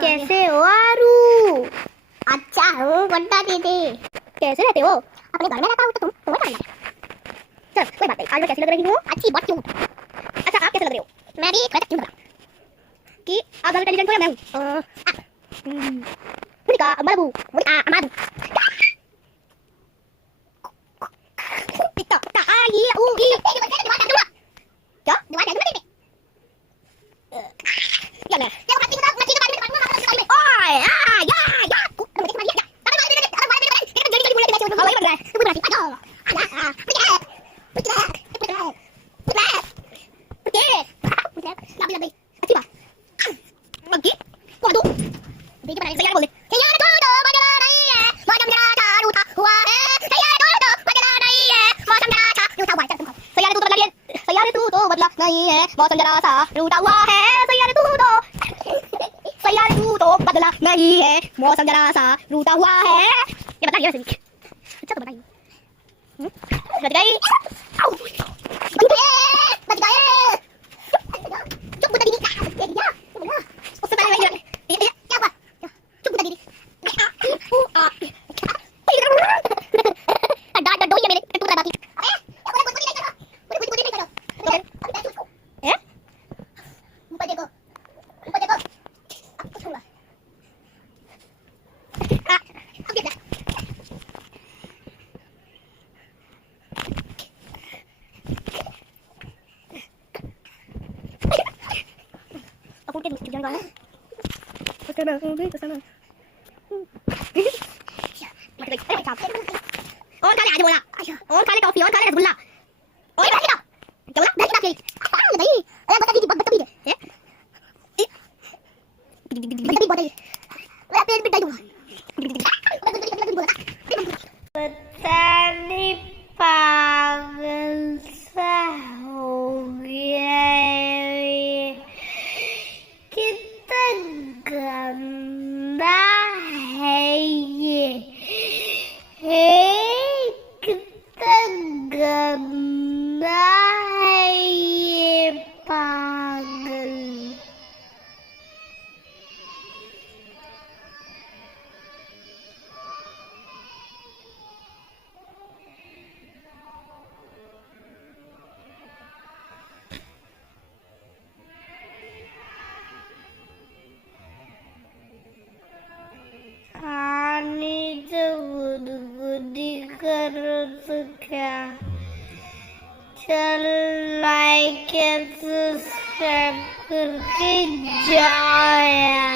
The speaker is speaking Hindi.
कैसे हो आरू? अच्छा हूँ बंटा दीदी। कैसे रहते हो? अपने घर में रहता हूँ तो तुम्हें करना है। चलो कोई बात नहीं, आज मैं कैसी लग रही हूँ? अच्छी बात क्यों? अच्छा आप कैसे लग रहे हो? मैं भी थोड़ा क्यों लगा कि आप ज़्यादा इंटेलिजेंट हो या मैं हूँ? मुझे अमरू अमरू टिकटॉक का ये ऊ ई क्या दिमाग क्या दिमाग क्या मैं क्या बात कर मच्छी के बारे में ओए आ या या मच्छी के बारे में क्या जल्दी जल्दी बोले कैसे हवाई बन रहा है तू बनाती आ अच्छी बात मक्की कौन दो देखिए बनाई सही बोले यार दो बदला नहीं है मौसम जरा सा रूठा हुआ है यार दो बदला नहीं है मौसम जरा सा रूठा हुआ है सयारे तू तो बदला नहीं है मौसम जरा सा रूठा हुआ है सयारे तू तो बदला नहीं है मौसम जरा सा रूठा हुआ है ये बताइए वैसे अच्छा तो बताइए बच गई बच गए चुप बुता दीदी उससे पहले मैं क्या बात चुप बुता दीदी डांट दो ये मेरे टूट रहा बाकी अरे बोले कुछ नहीं करो बोले कुछ नहीं करो हैं ऊपर देखो अब कुछ होगा अब क्या aku mungkin jangan kamu kesana mati baik capek और खा ले आज बोला और खा ले टॉफी और खा ले रसगुल्ला और बैठ जाओ क्या बोला बैठ जाओ नहीं अरे बता दीजिए बता दीजिए हैं बता दीजिए मेरा पेट पिटाई दूंगा पता नहीं पागल सा हो गया है कितना गंदा है ये कितना गंदा है ये पागल खाने जब गुदगुदी करो तो क्या चल लाइक एंड सब्सक्राइब करके जाओ यार।